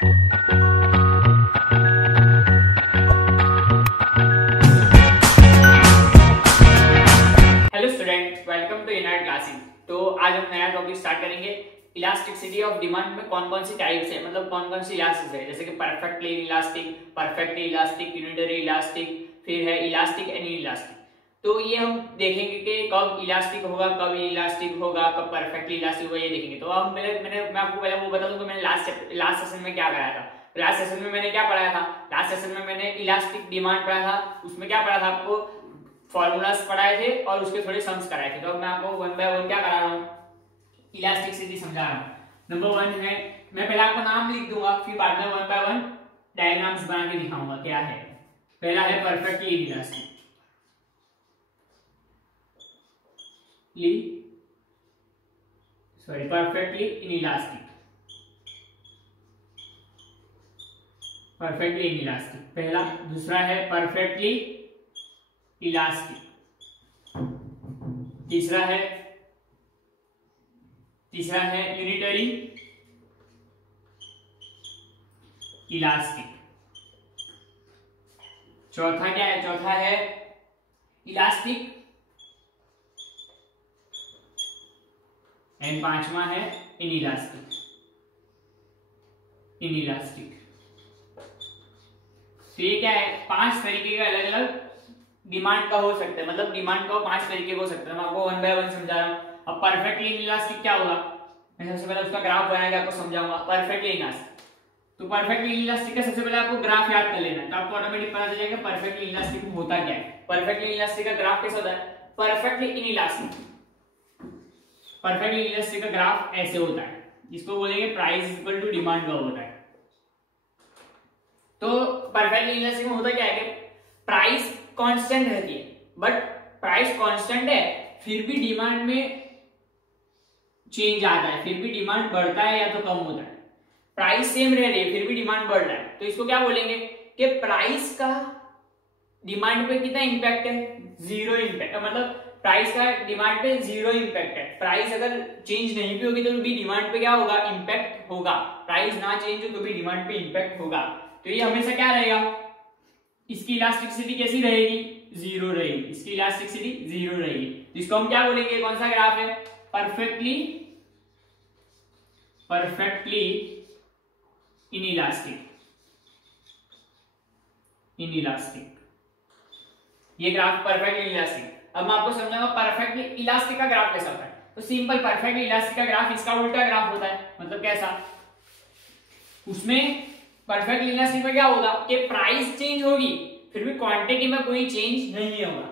Hello student, welcome to Unite classes. तो आज हम नया टॉपिक स्टार्ट करेंगे। इलास्टिसिटी ऑफ डिमांड में कौन कौन सी टाइप्स है, मतलब कौन कौन सी इलास्टिक है, जैसे कि perfectly elastic, perfectly elastic, unitary elastic, फिर है इलास्टिक एंड इलास्टिक। तो ये हम देखेंगे कि कब इलास्टिक होगा, कब इलास्टिक होगा, कब परफेक्टली इलास्टिक होगा, ये देखेंगे। तो हम मैं आपको पहले वो बता दूं कि मैंने लास्ट सेशन में क्या कराया था। लास्ट सेशन में मैंने क्या पढ़ाया था? लास्ट सेशन में मैंने इलास्टिक डिमांड पढ़ा था। उसमें क्या पढ़ा था? आपको फॉर्मूलास पढ़ाए थे और उसके थोड़े सम्स कराए थे। तो अब मैं आपको वन बाय वन क्या करा रहा हूँ, इलास्टिसिटी समझा रहा हूँ। नंबर वन है, मैं पहले आपको नाम लिख दूंगा, फिर बाद में वन बाय वन डायग्राम्स बना के दिखाऊंगा क्या है। पहला है perfectly elastic, perfectly inelastic, perfectly inelastic पहला। दूसरा है परफेक्टली इलास्टिक, तीसरा है यूनिटरी इलास्टिक। चौथा क्या है? चौथा है इलास्टिक एंड पांचवा है इनइलास्टिक। तो ये क्या है? 5 तरीके का अलग अलग डिमांड का हो सकता है, मतलब डिमांड का 5 तरीके हो सकता है। मैं आपको वन बाय वन समझा रहा हूँ। अब परफेक्टली इनइलास्टिक क्या होगा, मैं सबसे पहले उसका ग्राफ बना के आपको समझाऊंगा। परफेक्टली इनइलास्टिक, तो परफेक्टली इनइलास्टिक का सबसे पहले आपको ग्राफ याद कर लेना है, तो आपको ऑटोमेटिक पता चल जाएगा परफेक्टली इनइलास्टिक होता क्या है। परफेक्टली इनइलास्टिक का ग्राफ कैसा होता है? परफेक्टली इनइलास्टिक का ग्राफ ऐसे होता है, जिसको बोलेंगे price equal to demand curve होता है। तो परफेक्टली इनइलास्टिक में होता क्या है कि प्राइस कांस्टेंट रहती है, बट प्राइस कांस्टेंट है फिर भी डिमांड में चेंज आता है, फिर भी डिमांड बढ़ता है या तो कम होता है। प्राइस सेम रह रही है फिर भी डिमांड बढ़ रहा है, तो इसको क्या बोलेंगे कि प्राइस का डिमांड पे कितना इंपैक्ट है? जीरो इंपैक्ट, मतलब प्राइस का डिमांड पे जीरो इंपैक्ट है। प्राइस अगर चेंज नहीं भी होगी तो भी डिमांड पे क्या होगा? इंपैक्ट होगा। प्राइस ना चेंज हो तो भी डिमांड पे इंपैक्ट होगा। तो ये हमेशा क्या रहेगा? इसकी इलास्टिसिटी कैसी रहेगी? जीरो रहेगी। इसकी इलास्टिसिटी जीरो रहेगी। तो इसको हम क्या बोलेंगे? कौन सा ग्राफ है? परफेक्टली इनइलास्टिक, ये ग्राफ परफेक्टली इलास्टिक। अब मैं आपको समझाऊंगा परफेक्टली इलास्टिक का ग्राफ कैसा होता है। तो सिंपल, परफेक्टली इलास्टिक का ग्राफ इसका उल्टा ग्राफ होता है। मतलब कैसा? उसमें परफेक्टली इलास्टिक में क्या होगा कि प्राइस चेंज होगी फिर भी क्वांटिटी में कोई चेंज नहीं होगा।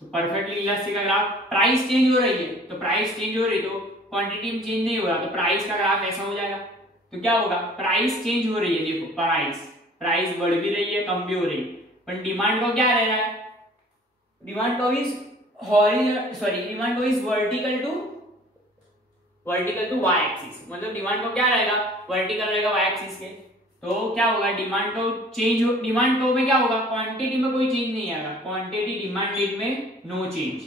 तो परफेक्टली इलास्टिक का ग्राफ, प्राइस चेंज हो रही है तो प्राइस चेंज हो रही तो क्वांटिटी में चेंज नहीं होगा, तो प्राइस का ग्राफ ऐसा हो जाएगा। तो क्या होगा? प्राइस चेंज हो रही है, देखो प्राइस बढ़ भी रही है, कम भी हो रही है, पर डिमांड को क्या रह रहा है? डिमांड को is vertical to Y axis, मतलब डिमांड को क्या रहेगा? वर्टिकल रहेगा वाई एक्सिस के। तो क्या होगा? डिमांड को में क्या होगा? क्वांटिटी में कोई चेंज नहीं आएगा। क्वांटिटी डिमांडेड में नो चेंज,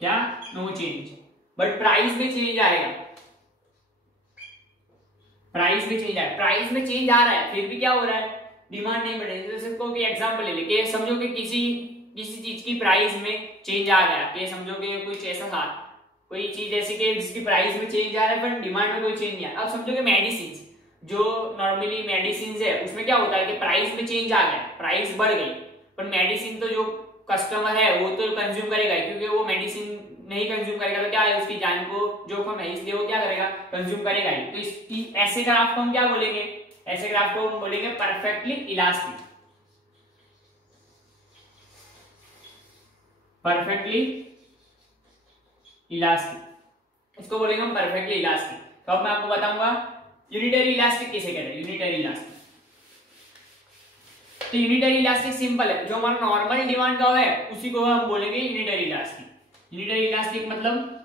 क्या? नो चेंज, बट प्राइस में चेंज आएगा। प्राइस में चेंज आ रहा है फिर भी क्या हो रहा है? डिमांड नहीं बढ़ रही है। जैसे कोई एग्जांपल ले ले, समझो कि किसी चीज की प्राइस में चेंज आ गया, कि समझो कि कुछ ऐसा था, कोई चीज ऐसी कि जिसकी प्राइस में चेंज आ रहा है पर डिमांड में कोई चेंज नहीं आया। अब समझो कि मेडिसिन, जो नॉर्मली मेडिसिन है उसमें क्या होता है कि प्राइस में चेंज आ गया, प्राइस बढ़ गई, पर मेडिसिन तो जो कस्टमर है वो तो कंज्यूम करेगा, क्योंकि वो मेडिसिन नहीं कंज्यूम करेगा तो क्या है? उसकी जान को जोखिम है, इसलिए वो क्या करेगा? कंज्यूम करेगा ही। तो इसकी ऐसे ग्राफ को हम क्या बोलेंगे? ऐसे ग्राफ को हम बोलेंगे परफेक्टली इलास्टिक। इसको बोलेंगे हम परफेक्टली इलास्टिक। तो अब मैं आपको बताऊंगा यूनिटरी इलास्टिक किसे कहते हैं। यूनिटरी इलास्टिक, तो यूनिटरी इलास्टिक सिंपल है, जो हमारा नॉर्मल डिमांड कर्व है उसी को हम बोलेंगे यूनिटरी इलास्टिक। यूनिटरी इलास्टिक मतलब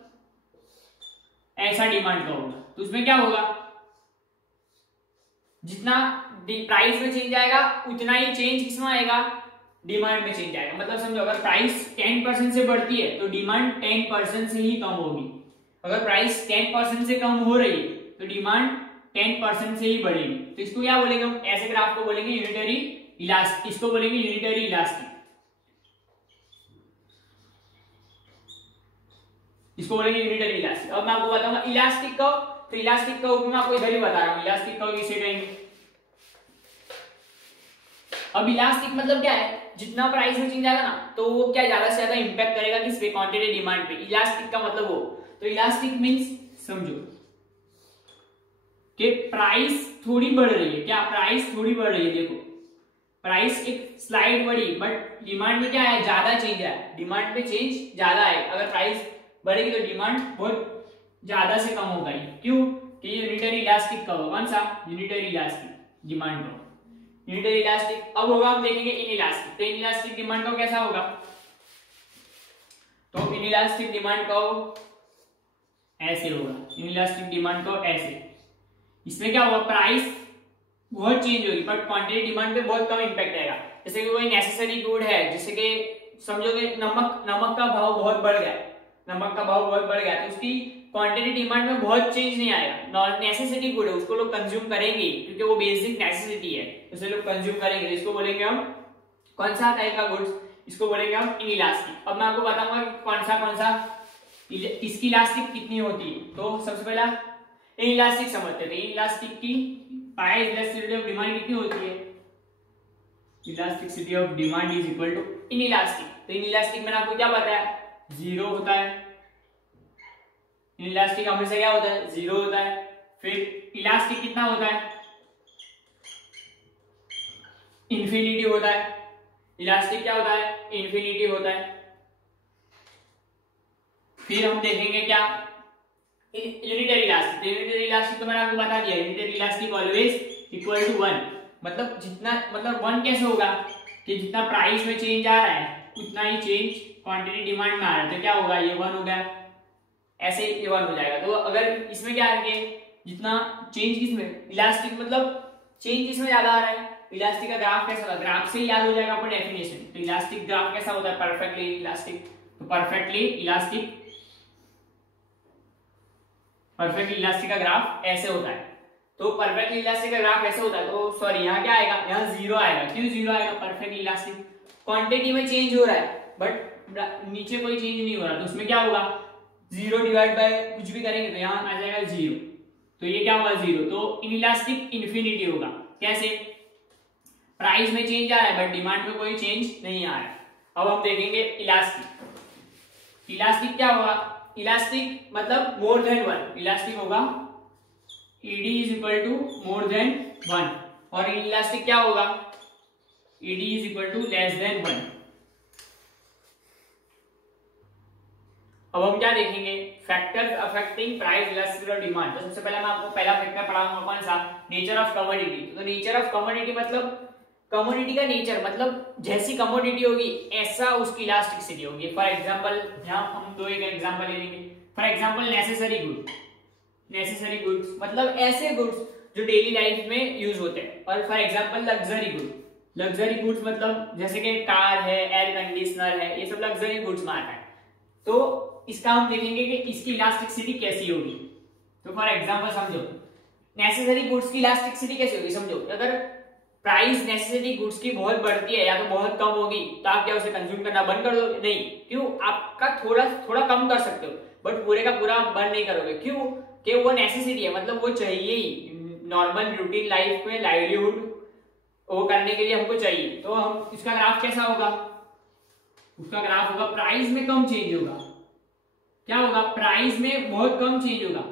ऐसा डिमांड कर्व होगा, तो उसमें क्या होगा? जितना प्राइस में चेंज आएगा उतना ही चेंज किसमें आएगा? डिमांड में चेंज आएगा। मतलब समझो अगर प्राइस 10% से बढ़ती है तो डिमांड 10% से ही कम होगी। अगर प्राइस 10% से कम हो रही है तो डिमांड 10% से ही बढ़ेगी। तो इसको क्या बोलेंगे हम, ऐसे ग्राफ को बोलेंगे यूनिटरी इलास्टिक, इसको बोलेंगे यूनिटरी इलास्टिक, इसको बोलेंगे यूनिटरी इलास्टिक। अब मैं आपको बताऊंगा इलास्टिक कर्व, तो इलास्टिक कर्व मैं आपको इधर ही बता रहा हूं, इलास्टिक कर्व इसे कहेंगे। अब इलास्टिक मतलब क्या है, जितना प्राइस में चेंज आएगा ना तो वो क्या ज्यादा से ज्यादा इंपैक्ट करेगा किस पे, क्वांटिटी डिमांड पे। इलास्टिक का मतलब वो, तो इलास्टिक मींस समझो कि प्राइस थोड़ी बढ़ रही है, क्या प्राइस थोड़ी बढ़ रही है, देखो प्राइस एक स्लाइड बढ़ी बट डिमांड में क्या है, ज्यादा चेंज है, डिमांड पे चेंज ज्यादा है। अगर प्राइस बढ़ेगी तो डिमांड बहुत ज्यादा से कम होगा, क्यों कि यूनिटरी इलास्टिक का कौन सा, यूनिटरी इलास्टिक डिमांड का, यूनिटरी इलास्टिक। अब होगा हम देखेंगे इनइलास्टिक, तो इनइलास्टिक डिमांड का कैसा होगा, तो इनइलास्टिक डिमांड का ऐसे होगा, इनइलास्टिक डिमांड का ऐसे, इसमें क्या होगा, प्राइस बहुत चेंज होगी बट क्वांटिटी डिमांड पे बहुत कम इंपैक्ट आएगा। जैसे कि कोई नेसेसरी गुड है, जैसे कि समझोगे नमक का भाव बहुत बढ़ गया, नमक का भाव बहुत बढ़ गया तो उसकी क्वांटिटी डिमांड में बहुत चेंज नहीं आएगा, नेसेसिटी गुड है, उसको लोग कंज्यूम करेंगे क्योंकि वो बेसिक नेसेसिटी है, उसे लोग कंज्यूम करेंगे। इसको बोलेंगे हम कौन सा टाइप का गुड्स, इसको बोलेंगे हम इनइलास्टिक। अब मैं आपको बताऊंगा कौन सा इसकी इलास्टिक कितनी होती है। तो सबसे पहला इनइलास्टिक समझते हैं, इनइलास्टिक की पाई इलास्टिसिटी ऑफ डिमांड कितनी होती है, elasticity of demand is equal to inelastic. तो इनइलास्टिक मैंने आपको क्या बताया, जीरो होता है, इनइलास्टिक हमेशा क्या होता है, जीरो होता है। फिर इलास्टिक कितना होता है, इन्फिनिटी होता है, इलास्टिक क्या होता है, इन्फिनिटी होता है। फिर हम देखेंगे क्या, यूनिटरी इलास्टिक, यूनिटरी इलास्टिक तो मैंने आपको बता दिया, unitary elastic always equal to 1, मतलब जितना, मतलब 1 कैसे होगा कि जितना प्राइस में चेंज आ रहा है उतना ही चेंज क्वांटिटी डिमांड में आ रहा है, तो क्या होगा, ये 1 हो गया, ऐसे ये 1 हो जाएगा। तो अगर इसमें क्या है कि जितना चेंज किसमें, इलास्टिक मतलब चेंज किसमें ज्यादा आ रहा है, इलास्टिक का ग्राफ कैसा होगा, ग्राफ से याद हो जाएगा आपको डेफिनेशन। तो इलास्टिक ग्राफ कैसा होता है, परफेक्टली इलास्टिक, तो परफेक्टली इलास्टिक का ग्राफ ऐसे होता है। तो परफेक्टली इलास्टिक का ग्राफ ऐसे होता है, तो सॉरी यहाँ क्या आएगा, यहाँ जीरो आएगा, क्यों जीरो आएगा, परफेक्टली इलास्टिक क्वांटिटी में चेंज हो रहा है बट नीचे कोई चेंज नहीं हो रहा, तो उसमें क्या होगा, जीरो डिवाइड बाय कुछ भी करेंगे तो यहाँ आ जाएगा जीरो, तो ये क्या होगा जीरो। तो इनइलास्टिक इन्फिनिटी होगा, कैसे, प्राइस में चेंज आ रहा है बट डिमांड में कोई चेंज नहीं आ रहा है। अब हम देखेंगे इलास्टिक, इलास्टिक क्या होगा, इलास्टिक मतलब मोर देन 1, इलास्टिक होगा ED is equal to more than 1, और इलास्टिक क्या होगा, ED is equal to less than 1। अब हम क्या देखेंगे, फैक्टर्स अफेक्टिंग प्राइस इलास्टिसिटी और डिमांड। तो सबसे पहले मैं आपको पहला फैक्टर पढ़ाऊंगा कौन सा, नेचर ऑफ कमोडिटी। तो नेचर ऑफ कमोडिटी मतलब कमोडिटी का नेचर, मतलब जैसी कमोडिटी होगी ऐसा उसकी इलास्टिसिटी होगी। फॉर एग्जांपल यहाँ हम दो एक एग्जांपल ले लेंगे, for example necessary good, necessary goods मतलब ऐसे गुड्स जो डेली लाइफ में यूज होते हैं, और for example luxury good, luxury goods मतलब जैसे कि कार है, एयर कंडीशनर है, ये सब लग्जरी गुड्स में आता है। तो इसका हम देखेंगे कि इसकी इलास्टिसिटी कैसी होगी। तो फॉर एग्जांपल समझो नेसेसरी गुड्स की इलास्टिसिटी कैसी होगी, समझो अगर प्राइस नेसेसरी गुड्स की बहुत बढ़ती है या तो बहुत कम होगी तो आप क्या उसे कंज्यूम करना बंद कर दोगे, नहीं, क्यों, आपका थोड़ा थोड़ा कम कर सकते हो बट पूरे का पूरा बंद नहीं करोगे, क्यों कि वो नेसेसिटी है, मतलब वो चाहिए ही, नॉर्मल रूटीन लाइफ में लाइवलीहुड वो करने के लिए हमको चाहिए। तो हम इसका ग्राफ कैसा होगा, उसका ग्राफ होगा प्राइस में कम चेंज होगा, क्या होगा, प्राइस में बहुत कम चेंज होगा,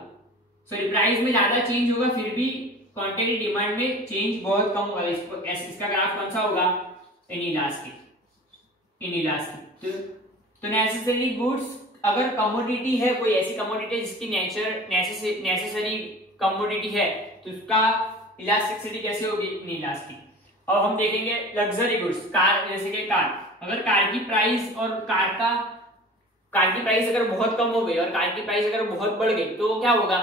सॉरी प्राइस में ज्यादा चेंज होगा फिर भी क्वांटिटी डिमांड में चेंज बहुत कम होगा। इसका ग्राफ कौन सा होगा, इनइलास्टिक, इनइलास्टिक। तो नेसेसरी गुड्स अगर कमोडिटी है, कोई ऐसी कमोडिटी जिसकी नेचर नेसेसरी कमोडिटी है तो उसका इलास्टिसिटी कैसे होगी, इनइलास्टिक। अब हम देखेंगे लग्जरी गुड्स, कार, जैसे कि कार, अगर कार की प्राइस और कार की प्राइस अगर बहुत कम हो गई और कार की प्राइस अगर बहुत बढ़ गई तो क्या होगा,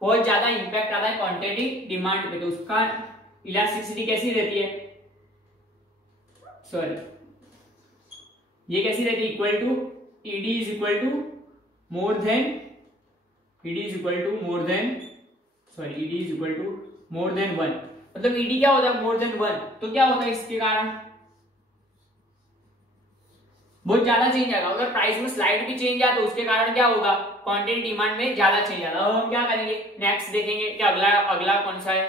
बहुत ज्यादा इंपैक्ट आता है क्वांटिटी डिमांड पे, तो उसका इलास्टिसिटी कैसी रहती है, सॉरी ये कैसी रहती है, equal to ED is equal to more than, ED is equal to more than, sorry ED is equal to more than one, मतलब ईडी क्या होता है मोर देन वन, तो क्या होता है इसके कारण बहुत ज्यादा चेंज आएगा। अगर प्राइस में स्लाइड भी चेंज आया तो उसके कारण क्या होगा क्वांटिटी डिमांड में ज्यादा चेंज आएगा। अब हम क्या करेंगे नेक्स्ट देखेंगे कि अगला कौन सा है।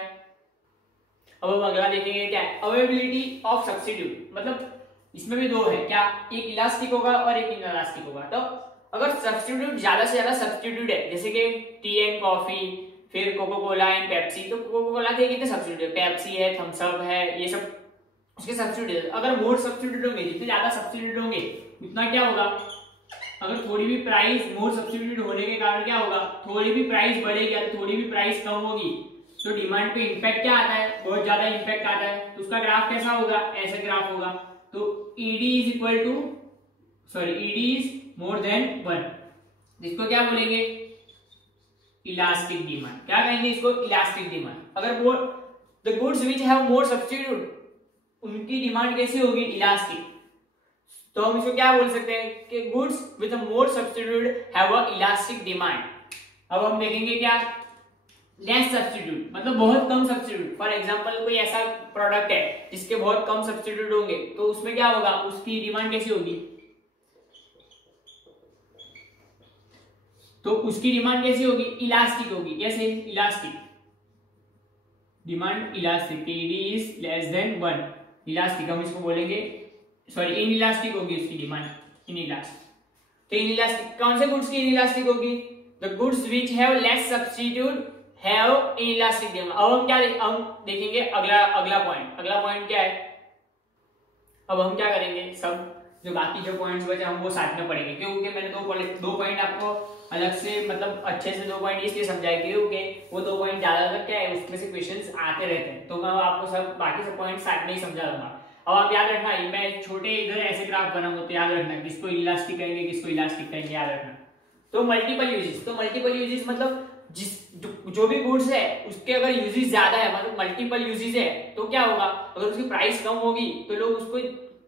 अब हम अगला देखेंगे क्या है अवेलेबिलिटी ऑफ सब्स्टिट्यूट, मतलब इसमें भी दो है क्या, एक इलास्टिक होगा और एक इनइलास्टिक होगा। तो अगर सब्स्टिट्यूट ज्यादा से ज्यादा सब्स्टिट्यूट है जैसे कि टी एंड कॉफी, फिर कोको कोला एंड पेप्सी, तो कोको कोला के कितने सब्स्टिट्यूट है, पेप्सी है, थम्स अप है, ये सब उसके सब्स्टिट्यूट। अगर मोर सब्स्टिट्यूट होंगे, जितने ज्यादा सब्स्टिट्यूट होंगे उतना क्या होगा, अगर थोड़ी भी प्राइस मोर सब्स्टिट्यूट होने के कारण क्या होगा, थोड़ी भी प्राइस बढ़ेगी या थोड़ी भी प्राइस कम होगी तो डिमांड पे इंपैक्ट क्या आता है, बहुत ज्यादा इंपैक्ट आता है। तो उसका ग्राफ कैसा होगा, ऐसा ग्राफ होगा। तो ED is equal to ED is more than one, इसको क्या बोलेंगे इलास्टिक डिमांड। क्या कहेंगे इसको इलास्टिक डिमांड। अगर more the goods which have more substitute उनकी डिमांड कैसी होगी इलास्टिक। तो हम इसको क्या बोल सकते हैं कि goods with more substitute have a elastic demand. अब हम देखेंगे क्या लेस सब्स्टिट्यूट, मतलब बहुत कम सब्स्टिट्यूट। फॉर एग्जांपल कोई ऐसा प्रोडक्ट है जिसके बहुत कम सब्स्टिट्यूट होंगे तो उसमें क्या होगा, उसकी डिमांड कैसी होगी, तो उसकी डिमांड कैसी होगी इलास्टिक होगी। कैसे elastic demand elastic, ED is less than one, elastic हम इसको बोलेंगे इनइलास्टिक होगी उसकी डिमांड, इनइलास्टिक। तो इनइलास्टिक कौन से गुड्स की इनइलास्टिक होगी, the goods which have less substitute have inelastic demand. अब हम क्या हम देखेंगे अगला पॉइंट क्या है। अब हम क्या करेंगे, सब जो बाकी जो पॉइंट्स बचे हम वो साथ में पढ़ेंगे, क्योंकि मैंने दो पॉइंट आपको अलग से मतलब अच्छे से दो पॉइंट इसलिए समझाए क्योंकि वो दो पॉइंट ज्यादातर क्या है उसमें से क्वेश्चंस आते रहते हैं, तो मैं आपको सब बाकी सब पॉइंट साथ में ही समझा दूंगा। अब आप याद रखना, मैं छोटे इधर ऐसे ग्राफ बनाऊंगा तो याद रखना किसको इलास्टिक कहेंगे किसको इलास्टिक कहेंगे, याद रखना। तो मल्टीपल यूजेस मतलब जो भी गुड्स है उसके अगर यूजेस ज्यादा है, मतलब मल्टीपल यूजेस है, तो क्या होगा अगर उसकी प्राइस कम होगी तो लोग उसको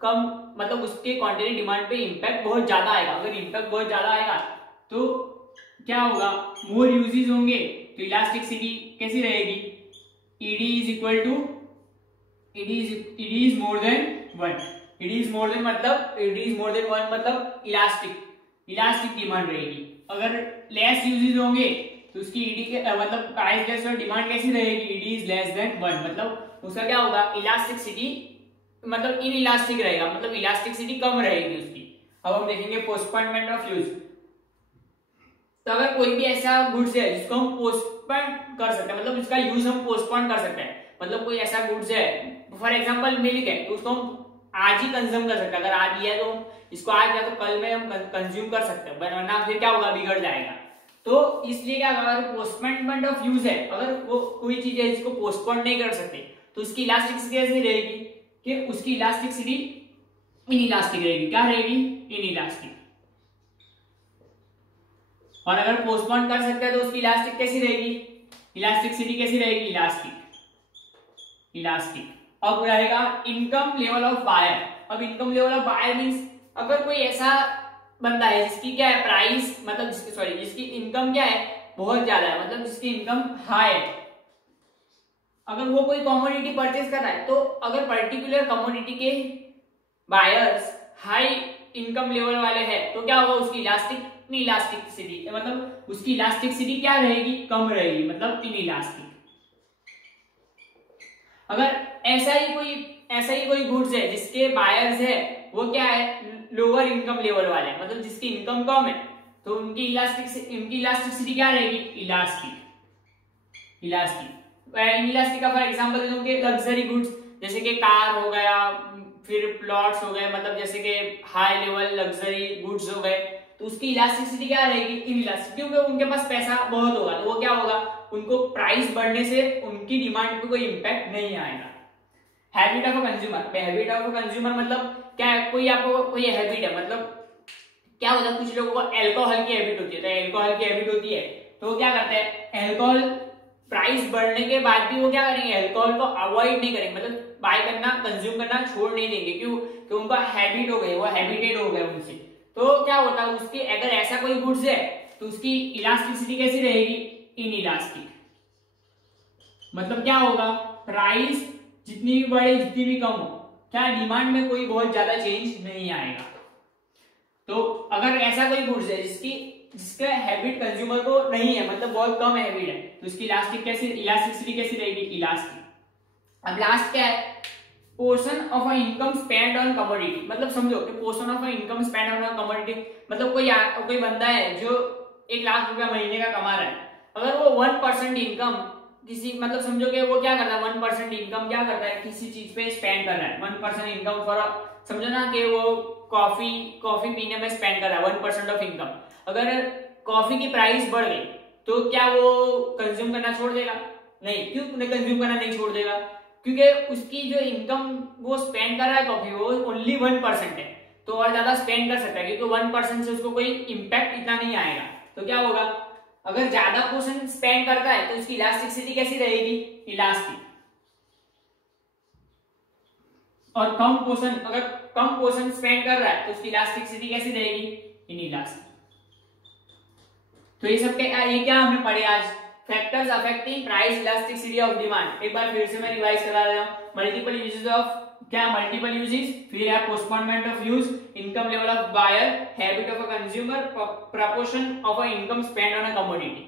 कम, मतलब उसके क्वांटिटी डिमांड पे इंपैक्ट बहुत ज्यादा आएगा। अगर इंपैक्ट बहुत ज्यादा आएगा तो क्या होगा, मोर यूजेस होंगे तो इलास्टिसिटी कैसी रहेगी, ED is equal to ED is more than one, ED is more than one मतलब इलास्टिक डिमांड रहेगी। अगर लेस यूजेस होंगे तो उसकी ईडी के मतलब प्राइस लेस और डिमांड कैसी रहेगी, ED is less than one, मतलब उसका क्या होगा इलास्टिसिटी मतलब इनइलास्टिक रहेगा, मतलब इलास्टिसिटी कम रहेगी उसकी। अब हम देखेंगे पोस्टपोनमेंट ऑफ यूज। तो अगर कोई भी ऐसा गुड्स है जिसको हम पोस्टपोन कर सकते हैं, मतलब इसका यूज हम पोस्टपोन कर सकते हैं, मतलब कोई ऐसा गुड्स है फॉर एग्जांपल मिल्क है तो उसको हम आज ही कंज्यूम कर सकते हैं। अगर आज लिया तो इसको आज या तो कल में हम कंज्यूम कर सकते हैं, वरना फिर क्या होगा बिगड़ जाएगा। तो इसलिए क्या होगा, अगर पोस्टपोनमेंट ऑफ यूज है, अगर वो कोई चीज है जिसको पोस्टपोन नहीं कर सकते तो उसकी इलास्टिसिटी कैसी रहेगी कि उसकी इलास्टिसिटी इनइलास्टिक रहेगी। क्या रहेगी इनइलास्टिक। और अगर पोस्टपोन कर सकते हैं तो उसकी इलास्टिक कैसी रहेगी, इलास्टिसिटी कैसी रहेगी इलास्टिक। अब रहेगा इनकम लेवल ऑफ बायर। अब income level of buyer means अगर कोई ऐसा बंदा है जिसकी क्या है प्राइस मतलब जिसकी इनकम क्या है बहुत ज्यादा है, मतलब जिसकी इनकम हाई है, अगर वो कोई कमोडिटी परचेज कर रहा है तो अगर पर्टिकुलर कमोडिटी के बायर्स हाई इनकम लेवल वाले हैं तो क्या होगा उसकी इलास्टिसिटी मतलब उसकी इलास्टिसिटी क्या रहेगी कम रहेगी, मतलब इनइलास्टिक। अगर ऐसा ही कोई गुड्स है जिसके बायर्स है वो क्या है लोअर इनकम लेवल वाले, मतलब जिसकी इनकम कम है तो उनकी इलास्टिसिटी क्या रहेगी इलास्टिक। इनइलास्टिक का फॉर एग्जांपल दूंगे लग्जरी गुड्स जैसे कि कार हो गया, फिर प्लॉट्स हो गए, मतलब जैसे कि हाई लेवल लग्जरी गुड्स हो गए, तो उसकी इलास्टिसिटी क्या रहेगी इनइलास्टिक, क्योंकि उनके पास पैसा बहुत होगा तो वो क्या होगा उनको प्राइस बढ़ने से उनकी डिमांड पे कोई इंपैक्ट नहीं आएगा। हैबिट ऑफ अ कंज्यूमर मतलब क्या है, कोई आपको कोई हैबिट है, मतलब क्या होता है कुछ लोगों को अल्कोहल की हैबिट होती है, तो अल्कोहल की हैबिट होती है तो वो क्या करते हैं अल्कोहल प्राइस बढ़ने के बाद भी वो क्या करेंगे अल्कोहल को अवॉइड नहीं करेंगे, मतलब बाय करना कंज्यूम करना छोड़ नहीं देंगे, क्यों कि उनका हैबिट हो गई, वो हैबिटेड हो गए उनसे। तो क्या होता है उसकी अगर ऐसा कोई गुड्स है तो उसकी इलास्टिसिटी कैसी रहेगी इनइलास्टिक। मतलब क्या होगा, प्राइस जितनी भी बढ़े जितनी भी कम हो, क्या डिमांड में कोई बहुत ज्यादा चेंज नहीं आएगा। तो अगर ऐसा कोई गुड्स है जिसका हैबिट कंज्यूमर को नहीं है, मतलब बहुत कम हैबिट है, तो उसकी इलास्टिसिटी कैसी रहेगी, इलास्टिक। अब लास्ट क्या है, portion of a income spend on commodity, मतलब समझो कि portion of a income spend on commodity, मतलब कोई बंदा है जो 1 लाख रुपया महीने का कमा रहा है, अगर वो 1% इनकम किसी, मतलब समझो कि वो क्या करता है, 1% इनकम क्या करता है, किसी चीज पे स्पेंड कर रहा है, 1% इनकम फॉर, समझो ना कि वो कॉफी पीने में स्पेंड कर रहा है 1% ऑफ इनकम। अगर कॉफी की प्राइस बढ़ गई तो क्या वो कंज्यूम करना छोड़ देगा, नहीं। क्यों कंज्यूम करना नहीं छोड़ देगा, क्योंकि उसकी जो इनकम वो स्पेंड कर रहा है कॉफी, वो ओनली 1% है, तो और ज्यादा स्पेंड कर सकता है, क्योंकि 1% से उसको कोई इम्पैक्ट इतना नहीं आएगा। तो क्या होगा, अगर ज्यादा पोर्शन स्पेंड करता है तो उसकी इलास्टिसिटी कैसी रहेगी, इलास्टिक। और अगर कम पोर्शन स्पेंड कर रहा है तो उसकी इलास्टिसिटी कैसी रहेगी, इनइलास्टिक। तो ये क्या हमने पढ़े आज, factors affecting price elasticity of demand. एक बार फिर से मैं रिवाइज करा रहा हूं, मल्टीपल यूजेस ऑफ, क्या मल्टीपल यूजेस, फिर है postponement of use, income level of buyer, habit of a consumer, proportion of a income spend on a commodity.